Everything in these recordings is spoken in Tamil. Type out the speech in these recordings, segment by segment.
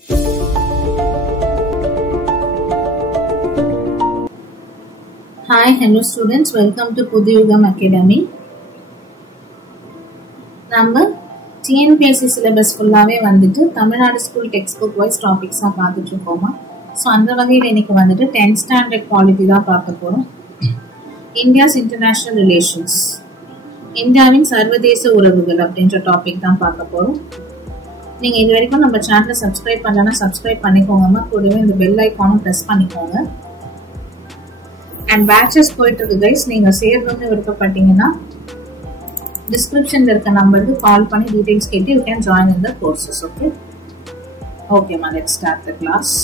Hi, hello students, welcome to Pudhiyugam Academy. நம்ம TNPSC syllabus ஃபுல்லாவே வந்துட்டு Tamil Nadu school text book wise டாபிக்ஸா பார்த்துட்டு இருக்கோமா. ஸோ அந்த வகையில் இன்னைக்கு வந்துட்டு 10th ஸ்டாண்டர்ட் பாலிட்டி தான் பார்க்க போறோம். இந்தியாஸ் இன்டர்நேஷனல் ரிலேஷன்ஸ், இந்தியாவின் சர்வதேச உறவுகள் அப்படின்ற டாபிக் தான் பார்க்க போறோம். நீங்க இது வரைக்கும் நம்ம சேனலை சப்ஸ்கிரைப் பண்ணலன்னா சப்ஸ்கிரைப் பண்ணிக்கோங்கம்மா. கூடவே இந்த பெல் ஐக்கானும் ப்ரெஸ் பண்ணிக்கோங்க. அண்ட் பேட்சஸ் போயிட்டு இருக்கு கைஸ். நீங்க சேரணும்னு விருப்பப்பட்டீங்கன்னா டிஸ்கிரிப்ஷன்ல இருக்க நம்பருக்கு கால் பண்ணி டீடைல்ஸ் கேட்டு you can join in the courses. ஓகேமா, let's start the class.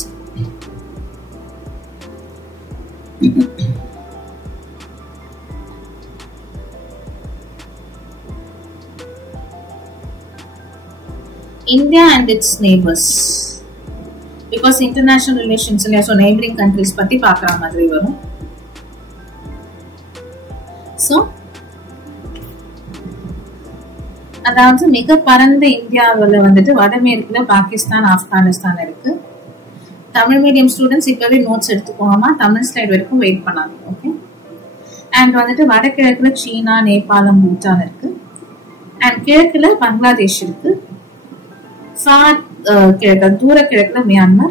India and its neighbors, because international relations இல்ல, so neighboring countries பத்தி பார்க்குற மாதிரி வரும். ஸோ அதாவது மிக பரந்த இந்தியாவில் வந்துட்டு வடமேற்குல பாகிஸ்தான், ஆப்கானிஸ்தான் இருக்கு. தமிழ் மீடியம் ஸ்டூடெண்ட்ஸ் இப்பவே நோட்ஸ் எடுத்துக்கோங்கம்மா. தமிழ் ஸ்லைட் வரைக்கும் வெயிட் பண்ணாங்க. ஓகே. அண்ட் வந்துட்டு வடகிழக்குல சீனா, நேபாளம், பூட்டான் இருக்கு. அண்ட் கிழக்குல பங்களாதேஷ் இருக்கு. தூர கிழக்குல மியான்மர்,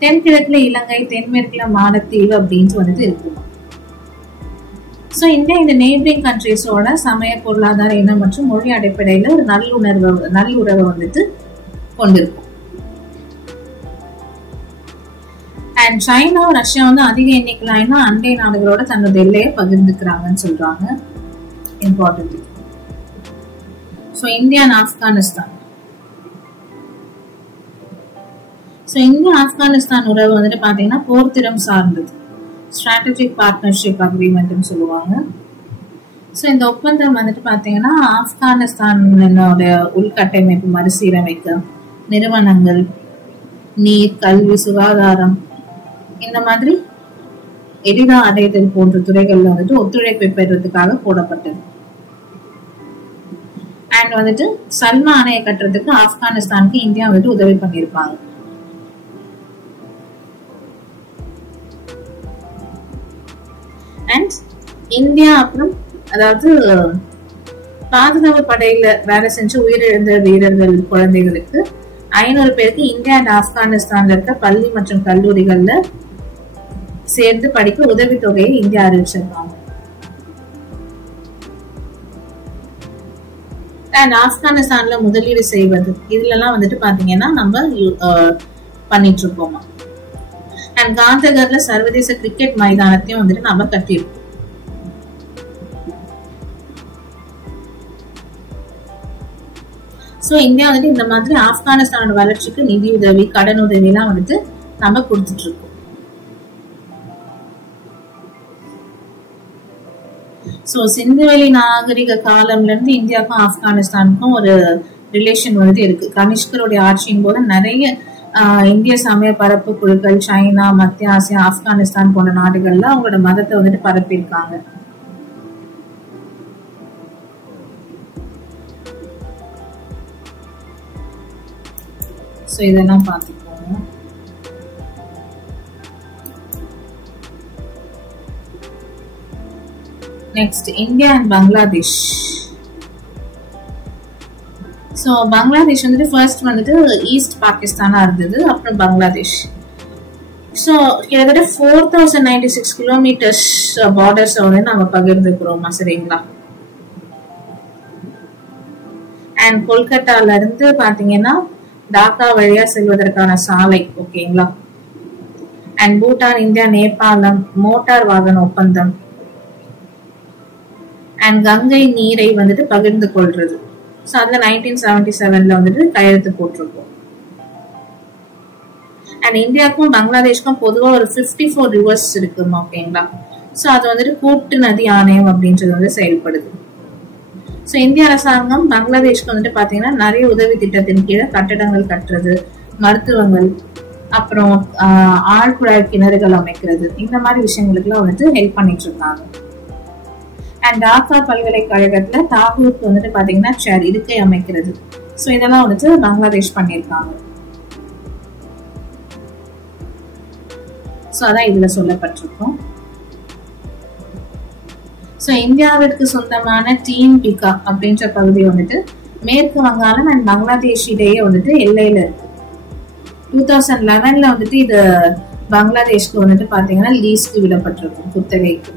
தென்கிழக்குல இலங்கை, தென்மேற்குல மாலத்தீவு அப்படின்னு வந்துட்டு இருக்கு. ஸோ இந்தியா இந்த நெய்பரிங் கண்ட்ரிஸோட சமய, பொருளாதார, இனம் மற்றும் மொழி அடிப்படையில ஒரு நல்லுறவை வந்துட்டு கொண்டிருக்கும். அண்ட் சைனா, ரஷ்யா வந்து அதிக எண்ணிக்கையில அண்டை நாடுகளோட தன்னோட எல்லையை பகிர்ந்துக்கிறாங்கன்னு சொல்றாங்க. Important. So India and Afghanistan. So India Afghanistan உறவு வந்துட்டு பாத்தீங்கன்னா போர்த்திறம் சார்ந்தது. ஸ்ட்ராட்டஜிக் பார்ட்னர்ஷிப் அக்ரிமெண்ட்னு சொல்லுவாங்க. ஸோ இந்த ஒப்பந்தம் வந்துட்டு பார்த்தீங்கன்னா ஆப்கானிஸ்தானோட உள்கட்டமைப்பு மறுசீரமைக்க, நிறுவனங்கள், நீர், கல்வி, சுகாதாரம் இந்த மாதிரி எளிதா அடைதல் போன்ற துறைகள்ல வந்துட்டு ஒத்துழைப்பை பெறுறதுக்காக போடப்பட்டது. அண்ட் வந்துட்டு சல்மா அணையை கட்டுறதுக்கு ஆப்கானிஸ்தானுக்கு இந்தியா வந்துட்டு உதவி பண்ணியிருப்பாங்க. அண்ட் இந்தியா அப்புறம் அதாவது பாதுகாப்பு படையில வேலை செஞ்சு உயிரிழந்த வீரர்கள் குழந்தைகளுக்கு 500 பேருக்கு இந்தியா அண்ட் ஆப்கானிஸ்தான்ல இருக்க பள்ளி மற்றும் கல்லூரிகள்ல சேர்ந்து படிக்க உதவித்தொகையை இந்தியா அறிவிச்சிருக்காங்க. அண்ட் ஆப்கானிஸ்தான்ல முதலீடு செய்வது இதுலலாம் வந்துட்டு பாத்தீங்கன்னா நம்ம பண்ணிட்டு இருக்கோமா. அண்ட் காந்தகர்ல சர்வதேச கிரிக்கெட் மைதானத்தையும் வந்துட்டு நம்ம கட்டியிருக்கோம். சோ இந்தியா வந்துட்டு இந்த மாதிரி ஆப்கானிஸ்தானோட வளர்ச்சிக்கு நிதி உதவி, கடன் உதவி எல்லாம் வந்துட்டு நம்ம கொடுத்துட்டு இருக்கோம். சோ சிந்துவெளி நாகரிக காலம்ல இருந்து இந்தியாவுக்கும் ஆப்கானிஸ்தானுக்கும் ஒரு ரிலேஷன் வந்துட்டு இருக்கு. கனிஷ்கருடைய ஆட்சியின் போது நிறைய இந்திய சமய பரப்பு குழுக்கள் சைனா, மத்திய ஆசியா, ஆப்கானிஸ்தான் போன்ற நாடுகள்ல அவங்களோட மதத்தை வந்துட்டு பரப்பியிருக்காங்க. சோ இதெல்லாம் பார்த்துக்கோங்க. Next India and Bangladesh. So Bangladesh வந்துட்டு ஃபர்ஸ்ட் வந்துட்டு ஈஸ்ட் பாகிஸ்தானா இருந்தது, அப்புறம் பங்களாதேஷ். ஸோ கிட்டத்தட்ட 4096 கிலோமீட்டர்ஸ் பார்டர்ஸ் வந்து நம்ம பகிர்ந்துக்கிறோமா, சரிங்களா. அண்ட் கொல்கட்டால இருந்து பாத்தீங்கன்னா டாக்கா வழியா செல்வதற்கான சாலை, ஓகேங்களா. அண்ட் பூட்டான், இந்தியா, நேபாளம் மோட்டார் வாகன ஒப்பந்தம் அண்ட் கங்கை நீரை வந்துட்டு பகிர்ந்து கொள்றது. ஸோ அதுல 1977 வந்துட்டு கையெழுத்து போட்டிருக்கோம். அண்ட் இந்தியாவுக்கும் பங்களாதேஷ்க்கும் பொதுவா ஒரு 54 ரிவர்ஸ் இருக்குமா, ஓகேங்களா. ஸோ அது வந்துட்டு கூட்டு நதி ஆணையம் அப்படின்றது வந்து செயல்படுது. ஸோ இந்திய அரசாங்கம் பங்களாதேஷ்க்கு வந்துட்டு பாத்தீங்கன்னா நிறைய உதவி திட்டத்தின் கீழே கட்டடங்கள் கட்டுறது, மருத்துவங்கள், அப்புறம் ஆழ்குழாய் கிணறுகள் அமைக்கிறது, இந்த மாதிரி விஷயங்களுக்குலாம் வந்துட்டு ஹெல்ப் பண்ணிட்டு இருக்காங்க. அண்ட் டாக்கா பல்கலைக்கழகத்துல தாகூருக்கு வந்துட்டு பாத்தீங்கன்னா இருக்கை அமைக்கிறது. ஸோ இதெல்லாம் வந்துட்டு பங்களாதேஷ் பண்ணியிருக்காங்க. ஸோ அதான் இதுல சொல்லப்பட்டிருக்கும். ஸோ இந்தியாவிற்கு சொந்தமான டீம்பிகா அப்படின்ற பகுதி வந்துட்டு மேற்கு வங்காளம் அண்ட் பங்களாதேஷ் இடையே வந்துட்டு எல்லையில இருக்கு. 2011 வந்துட்டு இது பங்களாதேஷ்க்கு வந்துட்டு பாத்தீங்கன்னா லீஸ்க்கு விடப்பட்டிருக்கும், குத்தகைக்கு.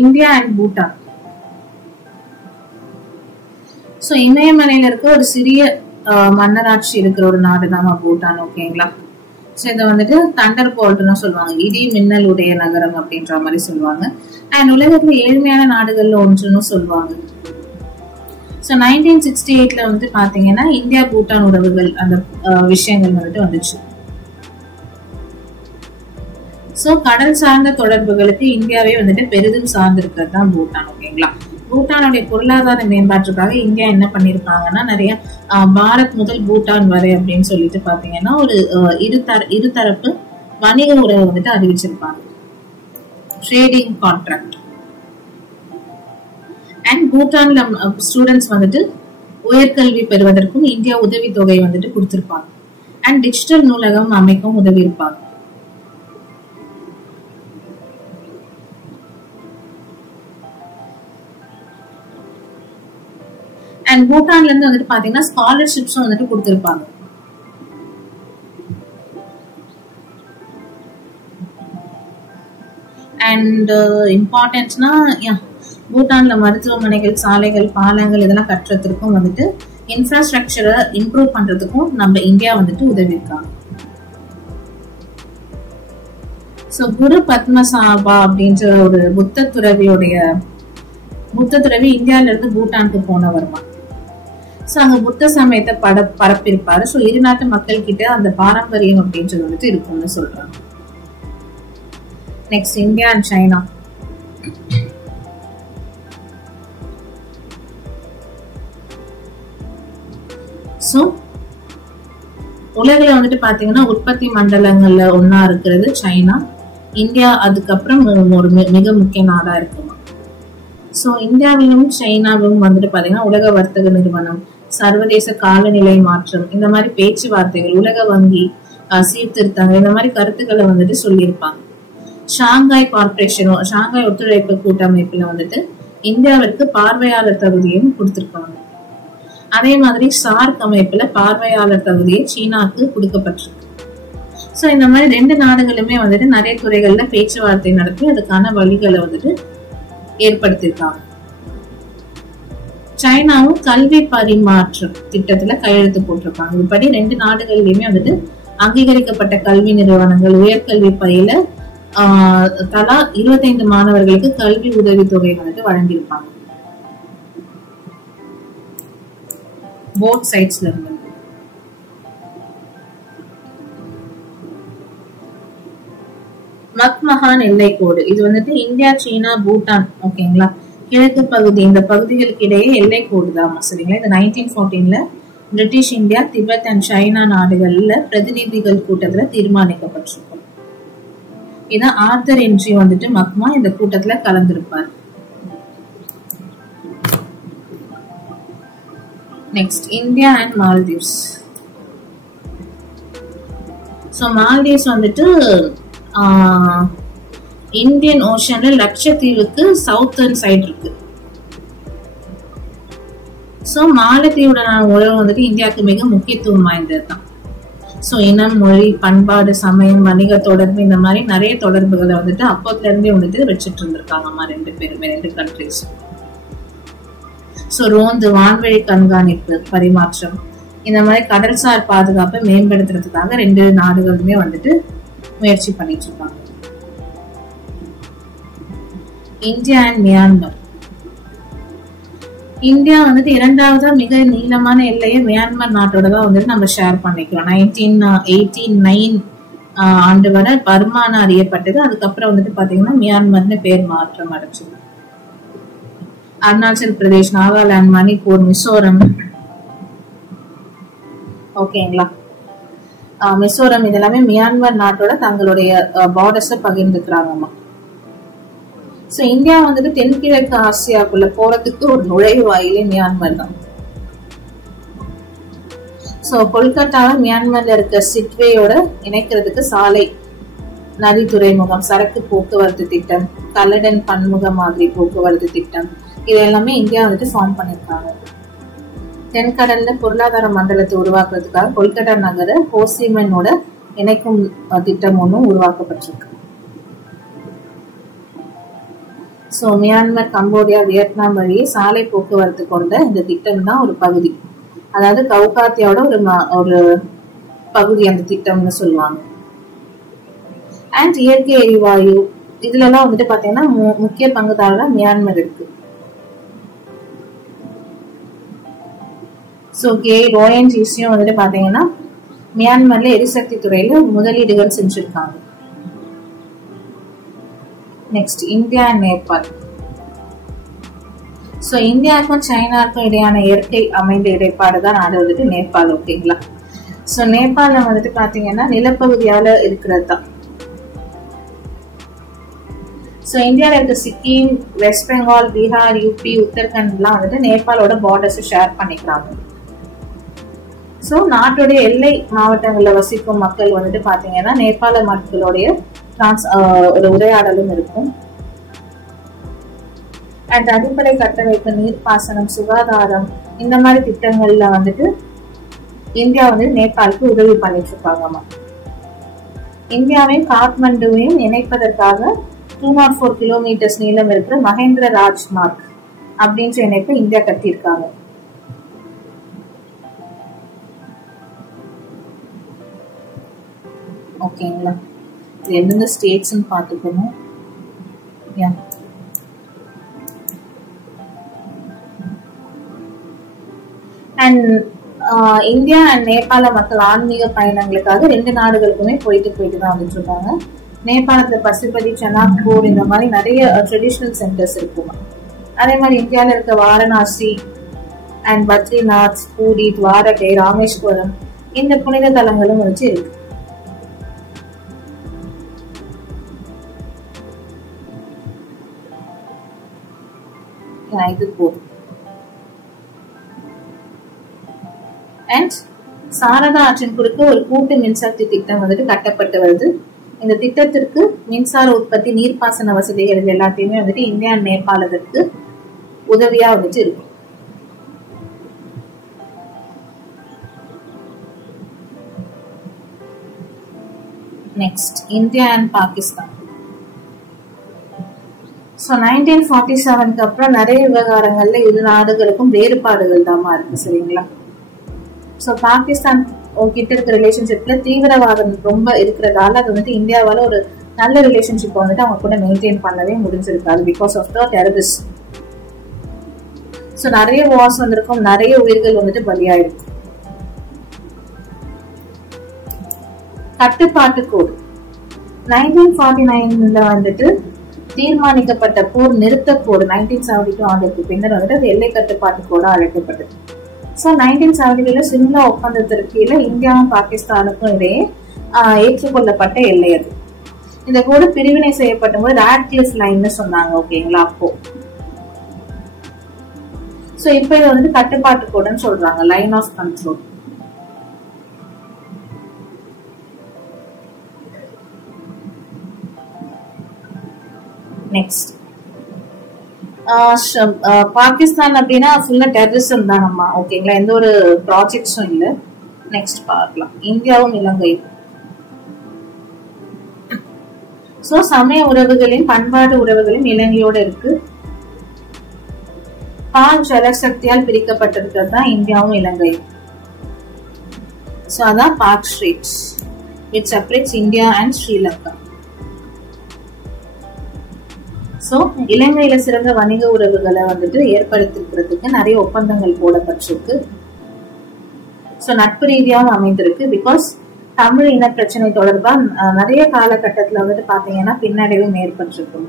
India and Bhutan. சோ இமயமலையில இருக்க ஒரு சிறிய மன்னராட்சி இருக்கிற ஒரு நாடு தான் பூட்டான். ஓகேங்களா. சோ இதை வந்துட்டு தண்டர் போல்ட்னு சொல்லுவாங்க, இடி மின்னலுடைய நகரம் அப்படின்ற மாதிரி சொல்லுவாங்க. அண்ட் உலகத்துல ஏழ்மையான நாடுகள்ல ஒன்றுன்னு சொல்லுவாங்க. சோ 1968 வந்து பாத்தீங்கன்னா இந்தியா பூட்டான் உறவுகள் அந்த விஷயங்கள் வந்துட்டு வந்துச்சு. சோ கடல் சார்ந்த தொடர்புகளுக்கு இந்தியாவே வந்துட்டு பெரிதும் சார்ந்திருக்கிறது தான் பூட்டான். ஓகேங்களா. பூட்டானுடைய பொருளாதார மேம்பாட்டுக்காக இந்தியா என்ன பண்ணிருப்பாங்கன்னா நிறைய பாரத் முதல் பூட்டான் வரை அப்படின்னு சொல்லிட்டு பாத்தீங்கன்னா ஒரு இருதரப்பு வணிக உறவை வந்துட்டு அறிவிச்சிருப்பாங்க, ட்ரேடிங் கான்ட்ராக்ட். அண்ட் பூட்டான்ல ஸ்டூடெண்ட்ஸ் வந்துட்டு உயர்கல்வி பெறுவதற்கும் இந்தியா உதவித்தொகை வந்துட்டு கொடுத்திருப்பாங்க. அண்ட் டிஜிட்டல் நூலகம் அமைக்கவும் உதவி இருப்பாங்க. அண்ட் பூட்டான்ல இருந்து வந்துட்டு பாத்தீங்கன்னா ஸ்காலர்ஷிப்ஸும் வந்துட்டு கொடுத்திருப்பாங்க. அண்ட் இம்பார்ட்டன்ட்னா பூட்டான்ல மருத்துவமனைகள், சாலைகள், பாலங்கள் இதெல்லாம் கட்டுறதுக்கும் வந்துட்டு இன்ஃப்ராஸ்ட்ரக்சரை இம்ப்ரூவ் பண்றதுக்கும் நம்ம இந்தியா வந்துட்டு உதவி இருக்காங்க. சோ குரு பத்மசாபா அப்படின்ற ஒரு புத்த துறவி இந்தியால இருந்து பூட்டானுக்கு போனவர்மா. சோ அங்க புத்த சமயத்தை பரப்பிருப்பாரு. சோ இரு நாட்டு மக்கள் கிட்ட அந்த பாரம்பரியம் அப்படின்றது வந்துட்டு இருக்கும்னு சொல்றாங்க. Next India and China. So உலகில வந்துட்டு பாத்தீங்கன்னா உற்பத்தி மண்டலங்கள்ல ஒன்னா இருக்கிறது சைனா. இந்தியா அதுக்கப்புறம் ஒரு மிக முக்கிய நாடா இருக்குமா. சோ இந்தியாவிலும் சைனாவும் வந்துட்டு பாத்தீங்கன்னா உலக வர்த்தக நிறுவனம், சர்வதேச காலநிலை மாற்றம், இந்த மாதிரி பேச்சுவார்த்தைகள், உலக வங்கி சீர்திருத்தங்கள், இந்த மாதிரி கருத்துக்களை வந்துட்டு சொல்லியிருப்பாங்க. ஷாங்காய் கார்பரேஷனோ ஷாங்காய் ஒத்துழைப்பு கூட்டமைப்புல வந்துட்டு இந்தியாவிற்கு பார்வையாளர் தகுதியும் கொடுத்திருக்காங்க. அதே மாதிரி சார்க் அமைப்புல பார்வையாளர் தகுதியை சீனாக்கு கொடுக்கப்பட்டிருக்கு. சோ இந்த மாதிரி ரெண்டு நாடுகளுமே வந்துட்டு நிறைய துறைகள்ல பேச்சுவார்த்தை நடத்தி அதுக்கான வழிகளை வந்துட்டு ஏற்படுத்திருக்காங்க. சைனாவும் கல்வி பரிமாற்றம் திட்டத்துல கையெழுத்து போட்டிருக்காங்க. இப்படி ரெண்டு நாடுகள்லயுமே வந்துட்டு அங்கீகரிக்கப்பட்ட கல்வி நிறுவனங்கள் உயர்கல்வி பயில தலா 25 மாணவர்களுக்கு கல்வி உதவித்தொகை வந்துட்டு வழங்கியிருப்பாங்க. போத் சைட்ஸ்ல இருந்து. மக்மஹான் எல்லைக்கோடு இது வந்துட்டு இந்தியா, சீனா, பூட்டான் ஓகேங்களா கிழக்கு பகுதி, இந்த பகுதிகளுக்கு இடையே எல்லைக்கோடு தான். சரிங்களா. இது 1914 British India, Tibet and China நாடுகள்ல பிரதிநிதிகள் கூட்டத்துல தீர்மானிக்கப்பட்டிருக்கும். இதான் ஆர்தர் என்ட்ரி வந்துட்டு மக்மா இந்த கூட்டத்துல கலந்திருப்பார். Next India and Maldives. So Maldives வந்துட்டு இந்தியன் ஓஷன்ல லட்சத்தீவுக்கு சவுத்தர்ன் சைடு இருக்கு. சோ மாலத்தீவுடனான உறவு வந்துட்டு இந்தியாவுக்கு மிக முக்கியத்துவம் வாய்ந்தது தான். சோ இனம், மொழி, பண்பாடு, சமயம், வணிக தொடர்பு, இந்த மாதிரி நிறைய தொடர்புகளை வந்துட்டு அப்போதுல இருந்தே வந்துட்டு வச்சுட்டு இருந்திருக்காங்கம்மா ரெண்டு பேருமே, ரெண்டு கண்ட்ரிஸ். சோ ரோந்து, வான்வழி கண்காணிப்பு, பரிமாற்றம், இந்த மாதிரி கடல்சார் பாதுகாப்பை மேம்படுத்துறதுக்காக ரெண்டு நாடுகளுமே வந்துட்டு முயற்சி பண்ணிட்டு இருக்காங்க. India and Myanmar. இந்தியா வந்துட்டு இரண்டாவதா மிக நீளமான எல்லையை மியான்மர் நாட்டோட தான் வந்துட்டு நம்ம ஷேர் பண்ணிக்கிறோம். 1989 ஆண்டு வரை பர்மான்னு அறியப்பட்டது. அதுக்கப்புறம் வந்துட்டு பாத்தீங்கன்னா மியான்மர்னு பேர் மாற்றம் அடைச்சது. அருணாச்சல் பிரதேஷ், நாகாலாந்து, மணிப்பூர், மிசோரம் ஓகேங்களா. மிசோரம் இதெல்லாமே மியான்மர் நாட்டோட தங்களுடைய பார்டர்ஸை பகிர்ந்துக்கிறாங்கம்மா. ஸோ இந்தியா வந்துட்டு தென்கிழக்கு ஆசியாவுக்குள்ள போறதுக்கு ஒரு நுழைவாயிலே மியான்மர் தான். ஸோ கொல்கத்தாவை மியான்மர்ல இருக்க சிட்வேயோட இணைக்கிறதுக்கு சாலை, நதி துறைமுகம், சரக்கு போக்குவரத்து திட்டம், கல்லடன் பன்முக மாதிரி போக்குவரத்து திட்டம், இது எல்லாமே இந்தியா வந்துட்டு ஃபார்ம் பண்ணிருக்காங்க. தென்கடல்ல பொருளாதார மண்டலத்தை உருவாக்குறதுக்காக கொல்கத்தா நகர ஹோசிமனோட இணைக்கும் திட்டம் ஒன்றும் உருவாக்கப்பட்டிருக்கு. ஸோ மியான்மர், கம்போடியா, வியட்நாம் வழியே சாலை போக்குவரத்து கொண்ட இந்த திட்டம் தான் ஒரு பகுதி. அதாவது கவுகாத்தியாவோட ஒரு பகுதி அந்த திட்டம்னு சொல்லுவாங்க. அண்ட் இயற்கை எரிவாயு இதுல எல்லாம் வந்துட்டு பாத்தீங்கன்னா முக்கிய பங்குதாரரா மியான்மர் இருக்கு. ஸோ கேட், ONGCயும் வந்துட்டு பாத்தீங்கன்னா மியான்மர்ல எரிசக்தி துறையில முதலீடுகள் செஞ்சிருக்காங்க. Next India and Nepal. So இந்தியாவுக்கும் சைனாவுக்கும் இடையான இயற்கை அமைந்த இடைப்பாடு தான் நாடு வந்துட்டு நேபாள். ஓகேங்களா? ஸோ நேபாளம் வந்துட்டு பாத்தீங்கன்னா நிலப்பகுதியால இருக்கிறது தான். ஸோ இந்தியாவில் இருக்க சிக்கிம், வெஸ்ட் பெங்கால், பீகார், யூபி, உத்தரகண்ட்லாம் வந்துட்டு நேபாளோட பார்டர்ஸ் ஷேர் பண்ணிக்கிறாங்க. ஸோ நாட்டுடைய எல்லை மாவட்டங்கள்ல வசிக்கும் மக்கள் வந்துட்டு பாத்தீங்கன்னா நேபாள மக்களுடைய ஒரு உரையாடலும் இருக்கும். அண்ட் அடிப்படை கட்டமைப்பு, நீர்ப்பாசனம், சுகாதாரம் இந்த மாதிரி திட்டங்கள்ல வந்துட்டு இந்தியா வந்து நேபாளுக்கு உதவி பண்ணிட்டு இருக்காங்கம்மா. இந்தியாவையும் காத்மண்டுவையும் இணைப்பதற்காக 204 கிலோமீட்டர்ஸ் நீளம் இருக்கிற மகேந்திர ராஜ்மார்க் அப்படின்ற இணைப்பை இந்தியா கட்டியிருக்காங்க. ஓகேங்களா? எந்தெந்த ஸ்டேட்ஸ் பார்த்துக்கணும். அண்ட் இந்தியா அண்ட் நேபாள மக்கள் ஆன்மீக பயணங்களுக்காக 2 நாடுகளுக்குமே போயிட்டு தான் வந்துட்டு இருக்காங்க. நேபாளத்துல பசுபதி, சனாக்பூர் இந்த மாதிரி நிறைய ட்ரெடிஷனல் சென்டர்ஸ் இருக்குமா. அதே மாதிரி இந்தியாவில இருக்க வாரணாசி அண்ட் பத்ரிநாத், பூரி, துவாரகை, ராமேஸ்வரம் இந்த புனித தலங்களும் வச்சு இருக்கு. இது போதும். அண்ட் சாரதா ஆற்றின் குறுக்க ஒரு கூட்டு மின்சக்தி திட்டம் வந்துட்டு கட்டப்பட்டு வருது. இந்த திட்டத்திற்கு மின்சார உற்பத்தி, நீர்ப்பாசன வசதிகள் எல்லாத்தையுமே வந்துட்டு இந்தியா நேபாளத்திற்கு உதவியா வந்துட்டு இருக்கும். Next India and Pakistan. So 1947க்கு அப்புறம் நிறைய விவகாரங்கள்ல இரு நாடுகளுக்கும் வேறுபாடுகள் தாமா இருக்கு. சரிங்களா? ஸோ பாகிஸ்தான் கிட்ட இருக்க ரிலேஷன்ஷிப்ல தீவிரவாதம் ரொம்ப இருக்கிறதால அது வந்துட்டு இந்தியாவால ஒரு நல்ல ரிலேஷன்ஷிப் வந்துட்டு அவங்க கூட மெயின்டைன் பண்ணவே முடிஞ்சிருக்காது because of the terrorist. So நிறைய வார்ஸ் வந்திருக்கும், நிறைய உயிர்கள் வந்துட்டு பலியாயிருக்கும். கட்டுப்பாட்டு கோடு 1949ல வந்துட்டு தீர்மானிக்கப்பட்ட போர் நிறுத்த கோடு 1972 ஆண்டுக்கு பின்னர் வந்துட்டு அது எல்லை கட்டுப்பாட்டு கோடா அழைக்கப்பட்டது. ஸோ 1972 சிம்லா ஒப்பந்தத்திற்கு கீழே இந்தியாவும் பாகிஸ்தானுக்கும் இடையே ஏற்றுக்கொள்ளப்பட்ட எல்லை அது. இந்த கோடு பிரிவினை செய்யப்பட்ட போது ராட்கிளிஃப் லைன்னு சொன்னாங்க. ஓகேங்களா? அப்போ ஸோ இப்போ இதை வந்து கட்டுப்பாட்டு கோடுன்னு சொல்றாங்க, line of control. Next Pakistan அப்படின்னா ஃபுல்லா டெரரிசம் தான் நம்ம. ஓகேங்களா? எந்த ஒரு ப்ராஜெக்ட்ஸும் இல்ல. நெக்ஸ்ட் பார்க்கலாம் இந்தியாவும் இலங்கையும். சோ சமய உறவுகளையும் பண்பாட்டு உறவுகளையும் இலங்கையோட இருக்கு. பால் ஜலசக்தியால் பிரிக்கப்பட்டிருக்கிறது தான் இந்தியாவும் இலங்கையும். சோ அதான் park street which separates India and Sri Lanka. So இலங்கையில சிறந்த வணிக உறவுகளை வந்துட்டு ஏற்படுத்திக்கிறதுக்கு நிறைய ஒப்பந்தங்கள் போடப்பட்டிருக்கு. ஸோ நட்பு ரீதியாகவும் அமைந்திருக்கு. பிகாஸ் தமிழ் இன பிரச்சனை தொடர்பா நிறைய காலகட்டத்துல வந்துட்டு பாத்தீங்கன்னா பின்னடைவும் ஏற்பட்டிருக்கு.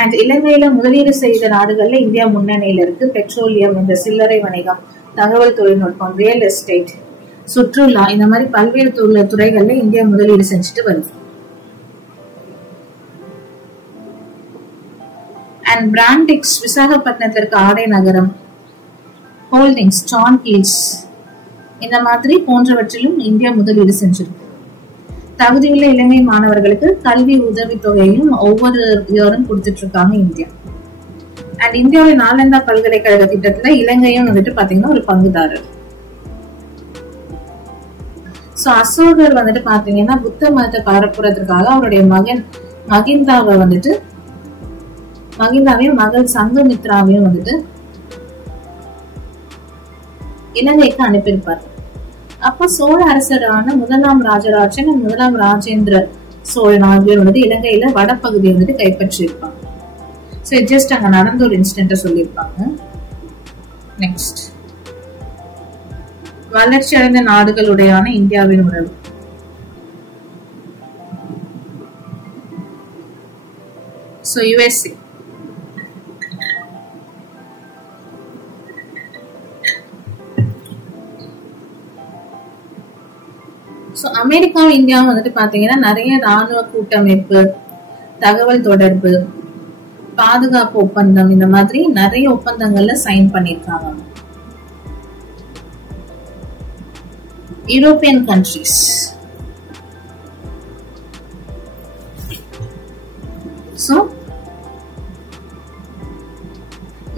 அண்ட் இலங்கையில முதலீடு செய்த நாடுகள்ல இந்தியா முன்னணியில இருக்கு. பெட்ரோலியம், இந்த சில்லறை வணிகம், தகவல் தொழில்நுட்பம், ரியல் எஸ்டேட், சுற்றுலா இந்த மாதிரி பல்வேறு துறைகள்ல இந்தியா முதலீடு செஞ்சுட்டு வருது. அண்ட் பிராண்டிக்ஸ் விசாகப்பட்டினத்திற்கு ஆடை நகரம், ஹோல்டிங்ஸ் ஜான் கீல்ஸ் இந்த மாதிரி போன்றவற்றிலும் இந்தியா முதலீடு செஞ்சிருக்கு. தகுதியுள்ள இலங்கை மாணவர்களுக்கு கல்வி உதவித்தொகையும் ஒவ்வொரு இயரும் கொடுத்துட்டு இருக்காங்க இந்தியா. அண்ட் இந்தியாவுடைய நாலந்தா பல்கலைக்கழக திட்டத்துல இலங்கையும் வந்துட்டு பாத்தீங்கன்னா ஒரு பங்குதாரர். சோ அசோகர் வந்துட்டு பாத்தீங்கன்னா புத்த மதத்தை பரப்புறதுக்காக அவருடைய மகன் மகிந்தாவையும் மகள் சங்கமித்ராவையும் வந்துட்டு இலங்கைக்கு அனுப்பியிருப்பார். அப்ப சோழ அரசரான முதலாம் ராஜராஜன் முதலாம் ராஜேந்திர சோழன் ஆகியோர் வந்துட்டு இலங்கையில வடப்பகுதியை வந்துட்டு கைப்பற்றி இருப்பாங்க. சோ ஜஸ்ட் அங்க நடந்த ஒரு இன்சிடென்ட சொல்லியிருப்பாங்க. நெக்ஸ்ட், வளர்ச்சி அடைந்த நாடுகளுடையான இந்தியாவின் உறவு. சோ யுஎஸ்ஏ, அமெரிக்காவும் இந்தியாவும் வந்துட்டு பாத்தீங்கன்னா நிறைய ராணுவ கூட்டமைப்பு, தகவல் தொடர்பு, பாதுகாப்பு ஒப்பந்தம் இந்த மாதிரி நிறைய ஒப்பந்தங்கள்ல சைன் பண்ணிருக்காங்க. யூரோப்பியன் கண்ட்ரீஸ்,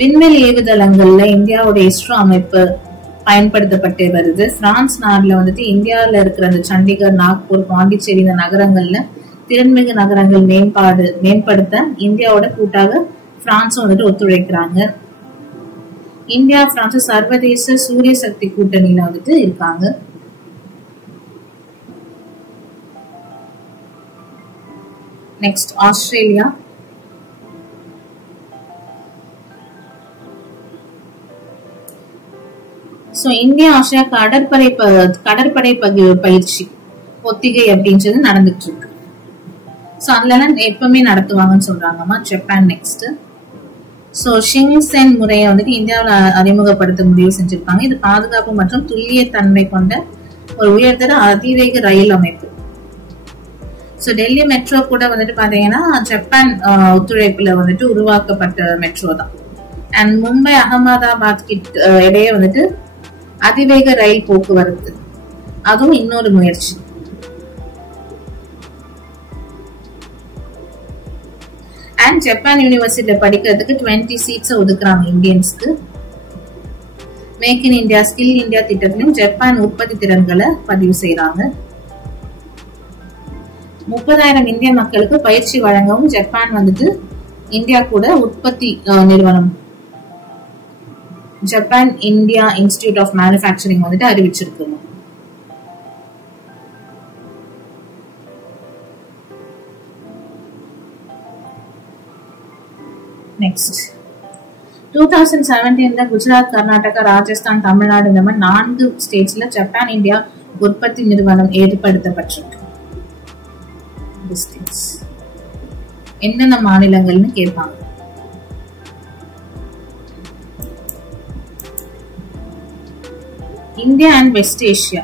விண்வெளி ஏவுதளங்கள்ல இந்தியாவுடைய இஸ்ரோ அமைப்பு பயன்படுத்தப்பட்டு வருது. பிரான்ஸ் நாடுல வந்துட்டு இந்தியாவில இருக்கிற அந்த சண்டிகர், நாக்பூர், பாண்டிச்சேரி இந்த நகரங்கள்ல திறன்மிகு நகரங்கள் மேம்படுத்த இந்தியாவோட கூட்டாக பிரான்ஸும் வந்துட்டு ஒத்துழைக்கிறாங்க. இந்தியா பிரான்ஸ் சர்வதேச சூரிய சக்தி கூட்டணியில வந்துட்டு இருக்காங்க. Next, Australia. இந்தியா ஆஸ்திரேலியா கடற்படை பயிற்சி ஒத்திகை அப்படின்றது நடந்துட்டு இருக்கு. அதுல எப்பவுமே நடத்துவாங்கன்னு சொல்றாங்கம்மா. ஜப்பான். நெக்ஸ்ட், ஷிங்சென் முறையை வந்துட்டு இந்தியாவில் அறிமுகப்படுத்த முடிவு செஞ்சிருப்பாங்க. இது பாதுகாப்பு மற்றும் துல்லிய தன்மை கொண்ட ஒரு உயர்தர அதிவேக ரயில் அமைப்பு. டெல்லி மெட்ரோ கூட வந்துட்டு பாத்தீங்கன்னா ஜப்பான் ஒத்துழைப்புல வந்துட்டு உருவாக்கப்பட்ட மெட்ரோ தான். அண்ட் மும்பை அகமதாபாத் இடையே வந்துட்டு அதிவேக ரயில் போக்குவரத்து, அதுவும் இன்னொரு முயற்சி. அண்ட் ஜப்பான் யூனிவர்சிட்டியில படிக்கிறதுக்கு 20 சீட்ஸ் ஒதுக்குறாங்க இந்தியன்ஸ்க்கு. Make in India, skill India திட்டத்திலும் ஜப்பான் உற்பத்தி திறன்களை பதிவு செய்யறாங்க. 30,000 இந்திய மக்களுக்கு பயிற்சி வழங்கவும் ஜப்பான் வந்துட்டு இந்தியா கூட உற்பத்தி நிறுவனம் Japan India institute of manufacturing வந்துட்டு அறிவிச்சிருக்கு. நெக்ஸ்ட், 2017 குஜராத், கர்நாடகா, ராஜஸ்தான், தமிழ்நாடு இந்த மாதிரி 4 ஸ்டேட்ஸ்ல ஜப்பான் இந்தியா உற்பத்தி நிறுவனம் ஏற்படுத்தப்பட்டிருக்கு. என்னென்ன மாநிலங்கள்னு கேட்பாங்க. India and west Asia.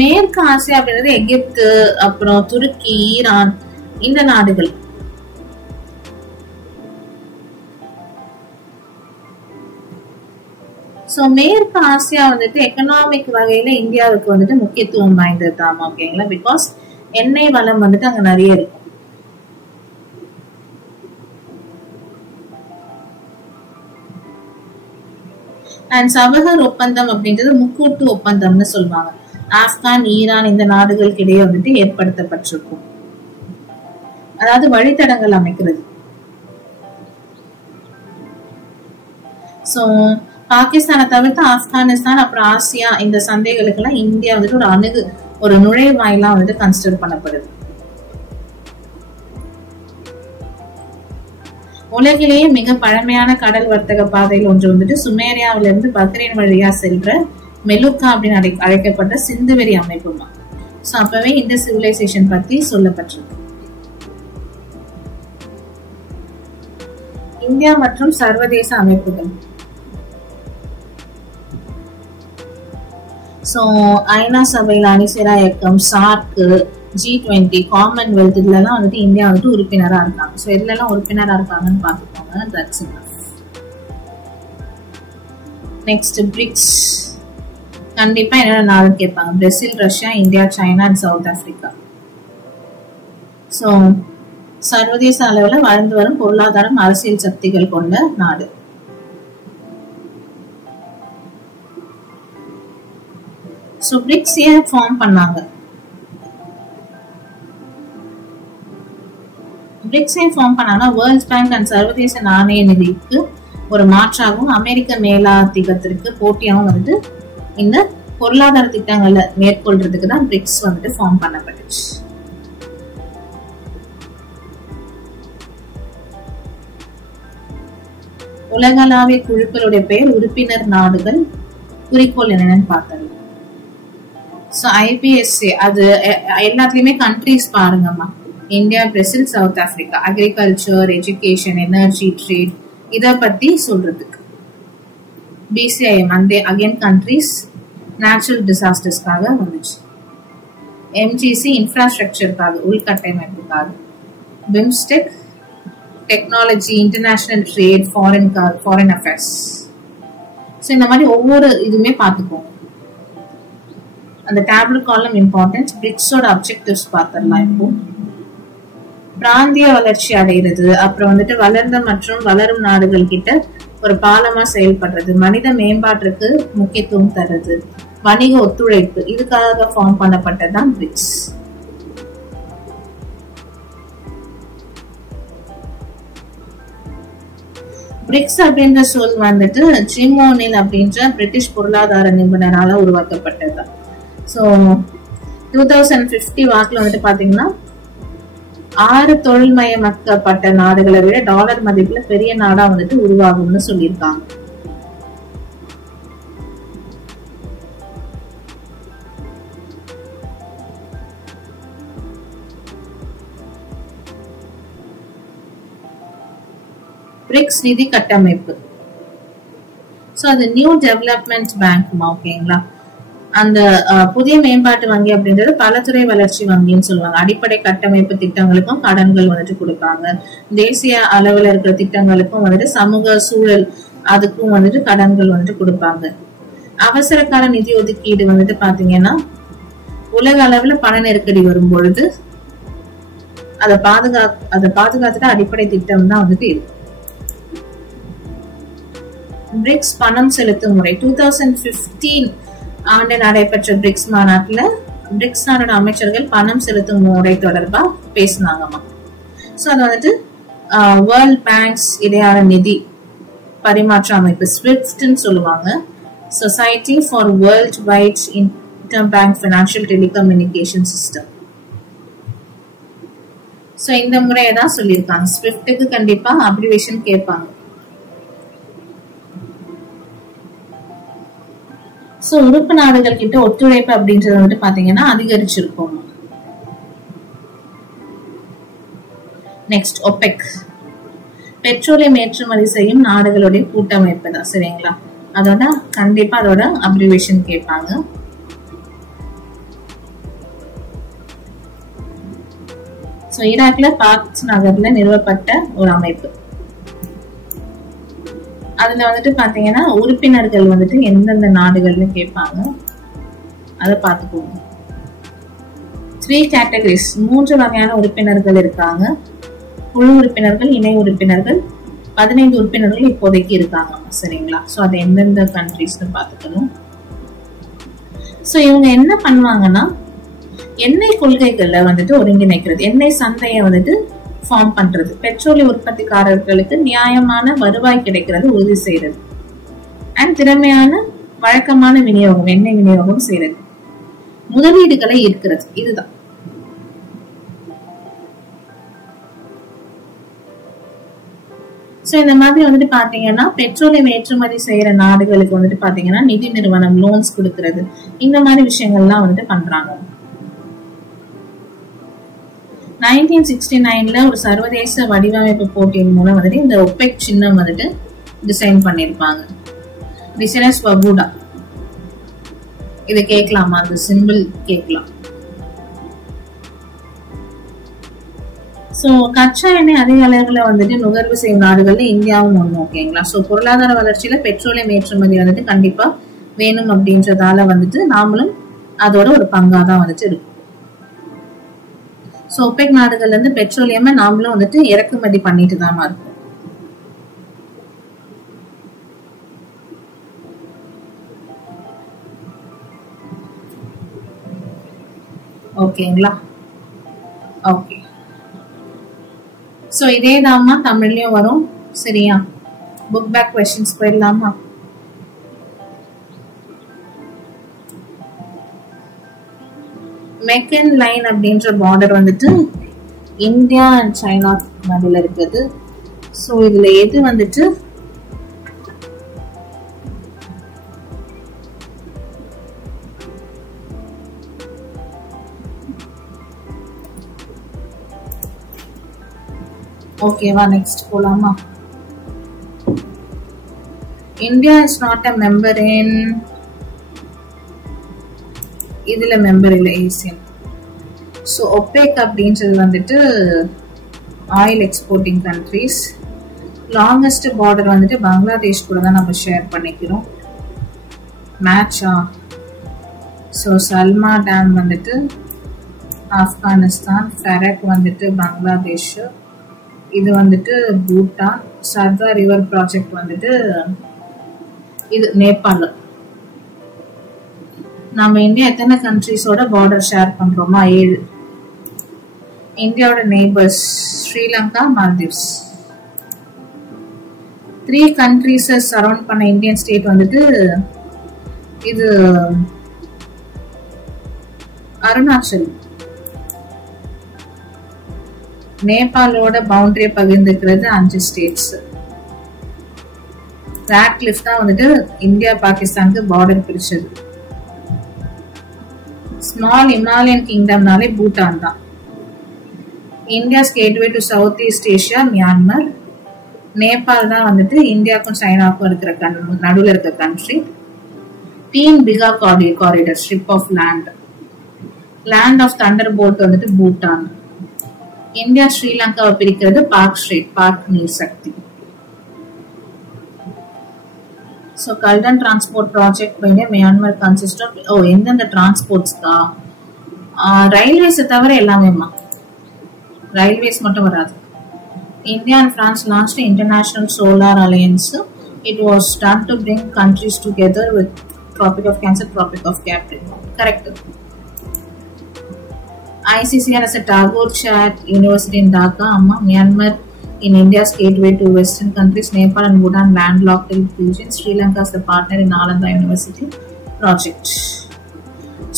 மேற்கு ஆசியா அப்படின்றது எகிப்து, அப்புறம் துருக்கி, ஈரான் இந்த நாடுகள். மேற்கு ஆசியா வந்துட்டு எக்கனாமிக் வகையில இந்தியாவுக்கு வந்துட்டு முக்கியத்துவம் வாய்ந்தது தான். ஓகேங்களா? பிகாஸ் எண்ணெய் வளம் வந்துட்டு அங்க நிறைய இருக்கும். அண்ட் சபகர் ஒப்பந்தம் அப்படின்றது முக்கூட்டு ஒப்பந்தம்னு சொல்லுவாங்க. ஆப்கான், ஈரான் இந்த நாடுகளுக்கு இடையே வந்துட்டு ஏற்படுத்தப்பட்டிருக்கும். அதாவது வழித்தடங்கள் அமைக்கிறது. பாகிஸ்தானை தவிர்த்து ஆப்கானிஸ்தான் அப்புறம் ஆசியா இந்த சந்தைகளுக்கு எல்லாம் இந்தியா வந்துட்டு ஒரு நுழைவாயிலா வந்துட்டு கன்சிடர் பண்ணப்படுது. உலகிலேயே மிக பழமையான கடல் வர்த்தக பாதையில் ஒன்று வந்துட்டு சுமேரியாவில இருந்து பக்ரைன் வழியா செல்ற மெலுக்கா அப்படின்னு அழைக்கப்பட்ட சிந்துவெளி அமைப்பு தான். அப்பவே இந்த சிவிலைசேஷன் பத்தி சொல்லப்பட்டிருக்கு. இந்தியா மற்றும் சர்வதேச அமைப்புகள். ஐநா சபையில் அணிசேரா இயக்கம், சார்க், G20, காமன்வெல்த் இதுலலாம் வந்துட்டு இந்தியா வந்துட்டு உறுப்பினரா இருக்காங்க. ஸோ இதுலலாம் உறுப்பினரா இருக்காங்கன்னு பார்த்துக்கோங்க. That's enough. நெக்ஸ்ட் பிரிக்ஸ் கண்டிப்பா என்னென்ன நாடுன்னு கேட்பாங்க. Brazil, Russia, India, China and south Africa. So சர்வதேச அளவில் வளர்ந்து வரும் பொருளாதாரம் அரசியல் சக்திகள் கொண்ட நாடு. ஸோ பிரிக்ஸ் ஏன் ஃபார்ம் பண்ணாங்க? பிரிக்ஸ் ஏன் ஃபார்ம் பண்ணாங்கன்னா வேர்ல்ட் பேங்க் அண்ட் சர்வதேச நாணய நிதிக்கு ஒரு மாற்றாகவும் அமெரிக்க மேலாதிக்கத்திற்கு போட்டியாகவும் வந்துட்டு இந்த பொருளாதார திட்டங்களை மேற்கொள்றதுக்கு தான் பிரிக்ஸ் வந்துட்டு ஃபார்ம் பண்ணப்பட்டுச்சு. உலகளாவிய குழுக்களுடைய பெயர், உறுப்பினர் நாடுகள், குறிக்கோள் என்னன்னு பார்த்தோம். ஸோ IPSA அது எல்லாத்துலயுமே கண்ட்ரிஸ் பாருங்கம்மா. India, Brazil, south Africa. Agriculture, education, energy, trade இத பத்தி சொல்றதுக்கு. BCIM அந்த அகைன் கண்ட்ரிஸ் நேச்சுரல் டிசாஸ்டர்ஸ்க்காக வந்துச்சு. MGC இன்ஃப்ராஸ்ட்ரக்சருக்காக, உள்கட்டமைப்புக்காக. BIMSTEC technology, international trade, foreign affairs. So இந்த மாதிரி ஒவ்வொரு இதுவுமே பார்த்துக்கோங்க. அந்த டேபிள் காலம் இம்பார்ட்டன்ஸ். பிரிக்ஸோட அப்ஜெக்டிவ்ஸ் பார்த்துடலாம். இப்போ பிராந்திய வளர்ச்சி அடைகிறது, அப்புறம் வந்துட்டு வளர்ந்த மற்றும் வளரும் நாடுகள் கிட்ட ஒரு பாலமா செயல்படுறது, மனித மேம்பாட்டிற்கு முக்கியத்துவம் தர்றது, வணிக ஒத்துழைப்பு, இதுக்காக ஃபார்ம் பண்ணப்பட்டதுதான் பிரிக்ஸ். பிரிக்ஸ் அப்படின்ற சொல் வந்துட்டு ஜிம் ஓனில் அப்படின்ற பிரிட்டிஷ் பொருளாதார நிபுணரால உருவாக்கப்பட்டதுதான். ஸோ 2050 வாக்குல வந்துட்டு பாத்தீங்கன்னா 6 தொழில்மயமாக்கப்பட்ட நாடுகளை விட டாலர் மதிப்புல பெரிய நாடா வந்துட்டு உருவாகும்னு சொல்லியிருக்காங்க. பிரிக்ஸ் நிதி கட்டமைப்பு. ஸோ அது நியூ டெவலப்மெண்ட் பேங்க்மா. ஓகேங்களா? அந்த புதிய மேம்பாட்டு வங்கி அப்படின்றது பலதுறை வளர்ச்சி வங்கின்னு சொல்லுவாங்க. அடிப்படை கட்டமைப்பு திட்டங்களுக்கும் கடன்கள் வந்துட்டு கொடுப்பாங்க. தேசிய அளவுல இருக்கிற திட்டங்களுக்கும் வந்துட்டு சமூக சூழல் அதுக்கும் வந்துட்டு கடன்கள் வந்துட்டு கொடுப்பாங்க. அவசர கால நிதி ஒதுக்கீடு வந்துட்டு பாத்தீங்கன்னா உலக அளவுல பண நெருக்கடி வரும் பொழுது அதை பாதுகாத்துட்டு அடிப்படை திட்டம் தான் வந்துட்டு இருக்கு. பிரிக்ஸ் பணம் செலுத்தும் முறை. 2015 ஆண்டு நடைபெற்ற பிரிக்ஸ் மாநாட்டுல பிரிக்ஸ் நாடோட அமைச்சர்கள் பணம் செலுத்தும் முறை தொடர்பா பேசினாங்கம்மா. ஸோ அது வந்துட்டு வேர்ல்ட் பேங்க்ஸ் இடையான நிதி பரிமாற்ற அமைப்பு, ஸ்விஃப்ட்னு சொல்லுவாங்க. Society for world wide inter bank financial telecommunication system. So இந்த முறையை தான் சொல்லியிருக்காங்க. ஸ்விஃப்ட்டுக்கு கண்டிப்பா அப்ரிவேஷன் கேட்பாங்க. ஸோ உறுப்பு நாடுகள் கிட்ட ஒத்துழைப்பு அப்படின்றது வந்துட்டு பாத்தீங்கன்னா அதிகரிச்சிருக்கும். நெக்ஸ்ட் ஒபெக், பெட்ரோலியம் ஏற்றுமதி செய்யும் நாடுகளுடைய கூட்டமைப்பு தான். சரிங்களா? அதோட கண்டிப்பா அதோட அப்ரிவேஷன் கேட்பாங்க. ஸோ ஈராக்ல பாக்ஸ் நகர்ல நிறுவப்பட்ட ஒரு அமைப்பு. அதுல வந்துட்டு பாத்தீங்கன்னா உறுப்பினர்கள் வந்துட்டு எந்தெந்த நாடுகள்னு கேட்பாங்க. அதை பார்த்துக்கோங்க. 3 கேட்டகரிஸ், 3 வகையான உறுப்பினர்கள் இருக்காங்க. குழு உறுப்பினர்கள், இணை உறுப்பினர்கள், 15 உறுப்பினர்கள் இப்போதைக்கு இருக்காங்க. சரிங்களா? ஸோ அது எந்தெந்த கண்ட்ரிஸ்னு பார்த்துக்கணும். ஸோ இவங்க என்ன பண்ணுவாங்கன்னா எண்ணெய் கொள்கைகளை வந்துட்டு ஒருங்கிணைக்கிறது, எண்ணெய் சந்தையை வந்துட்டு ஃபார்ம் பண்றது, பெட்ரோலிய உற்பத்திக்காரர்களுக்கு நியாயமான வருவாய் கிடைக்கிறது உறுதி செய்யறது, அண்ட் திறமையான வழக்கமான விநியோகம், எண்ணெய் விநியோகம் செய்யறது, முதலீடுகளை ஈர்க்கிறது. இதுதான். சோ இந்த மாதிரி வந்துட்டு பாத்தீங்கன்னா பெட்ரோலியம் ஏற்றுமதி செய்யற நாடுகளுக்கு வந்துட்டு பாத்தீங்கன்னா நிதி நிறுவனம் லோன்ஸ் கொடுக்கறது, இந்த மாதிரி விஷயங்கள்லாம் வந்துட்டு பண்றாங்க. 1969ல ஒரு சர்வதேச வடிவமைப்பு போட்டியின் மூலம் வந்துட்டு இந்த ஒபெக் சின்னம் வந்துட்டு டிசைன் பண்ணிருப்பாங்க. பிசினஸ் வபுடா, இது கேட்கலாமா? அந்த சிம்பிள் கேட்கலாம். ஸோ கச்சா எண்ணெய் அதிக அளவுல வந்துட்டு நுகர்வு செய்யும் நாடுகள்ல இந்தியாவும் ஒண்ணு. ஓகேங்களா. ஸோ பொருளாதார வளர்ச்சியில பெட்ரோலியம் ஏற்றுமதி வந்துட்டு கண்டிப்பா வேணும் அப்படின்றதால வந்துட்டு நாமளும் அதோட ஒரு பங்காதான் வந்துட்டு இருக்கும். ஸோ ஒபெக் நாடுகள்ல இருந்து பெட்ரோலியமை நாமளும் வந்துட்டு இறக்குமதி பண்ணிட்டு தான் இருக்கும். ஓகேங்களா. ஓகே. ஸோ இதே தாம்மா தமிழ்லயும் வரும். சரியா. புக் பேக் கொஸ்டின்ஸ் போயிடலாமா? மெக்கன் லைன் அப்படின்ற பார்டர் வந்துட்டு இந்தியா அண்ட் சைனா நடுவில் இருக்குது. ஸோ இதுல எது வந்துட்டு ஓகேவா? நெக்ஸ்ட் போலாமா? India is not a member இன், இதுல மெம்பர் இல்ல ஏசியன். ஸோ ஒபேக் அப்படின்றது வந்துட்டு oil exporting countries. Longest border வந்துட்டு பங்களாதேஷ் கூட தான் நம்ம ஷேர் பண்ணிக்கிறோம். மேட்சா? ஸோ சல்மா டேம் வந்துட்டு ஆப்கானிஸ்தான், ஃபெரக் வந்துட்டு பங்களாதேஷ், இது வந்துட்டு பூட்டான், சர்தார் ரிவர் ப்ராஜெக்ட் வந்துட்டு இது நேபாள். நம்ம இந்தியா எத்தனை கண்ட்ரிஸோட பார்டர் ஷேர் பண்றோமா? 7. இந்தியாவோட neighbours Sri Lanka, Maldives. 3 countries surround பண்ண இந்தியன் ஸ்டேட் வந்துட்டு இது அருணாச்சல். நேபாளோட பவுண்டரியை பகிர்ந்துக்கிறது 5 ஸ்டேட்ஸ். ராட்கிளிஃப் தான் வந்துட்டு இந்தியா பாகிஸ்தானுக்கு பார்டர் பிரிச்சது. ஸ்மால் இமாலயன் கிங்டம்னாலே பூட்டான் தான். India's gateway to south east Asia Myanmar. Nepal தான் வந்துட்டு இந்தியாவுக்கும் சைனாவுக்கும் இருக்கிற நடுவில் இருக்கிற country. Dean Bika corridor strip of land. Land of Thunder bolt வந்துட்டு பூட்டான். இந்தியா ஸ்ரீலங்காவை பிரிக்கிறது பார்க் ஸ்ட்ரெயிட், பார்க் நீர் சக்தி. So கல்டன் transport project by Myanmar consist of எந்தெந்த டிரான்ஸ்போர்ட்ஸ்க்கா? ரயில்வேஸை தவிர எல்லாமேமா. ரயில்வேஸ் மட்டும் வராது. India and France launched international solar alliance. It was done to bring countries together with tropic of cancer, tropic of Capricorn. Correct. ICCR as a Tagore Chat University in Dhaka. Myanmar in India's gateway to Western countries. Nepal and Bhutan landlocked regions. Sri Lanka as the partner in Nalanda University project.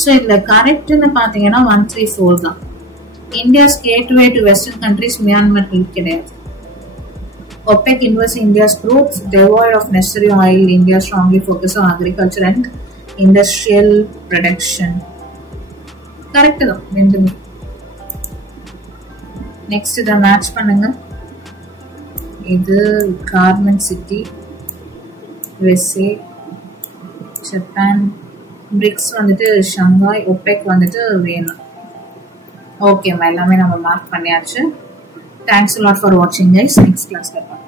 So இதுல கரெக்ட்னு பாத்தீங்கன்னா 134 தான். India's gateway to Western countries Myanmar கிடையாது. OPEC invests India's growth devoid of necessary oil. India strongly focus on agriculture and industrial production. Correct தான் ரெண்டுமே. நெக்ஸ்ட் இதை மேட்ச் பண்ணுங்க. இது garment city, USA, Japan. BRICS வந்துட்டு ஷங்காய், ஒபெக் வந்துட்டு வேணும். ஓகேம்மா, எல்லாமே நம்ம மார்க் பண்ணியாச்சு. Thanks a lot for watching guys. Next கிளாஸ்ல பார்க்கலாம்.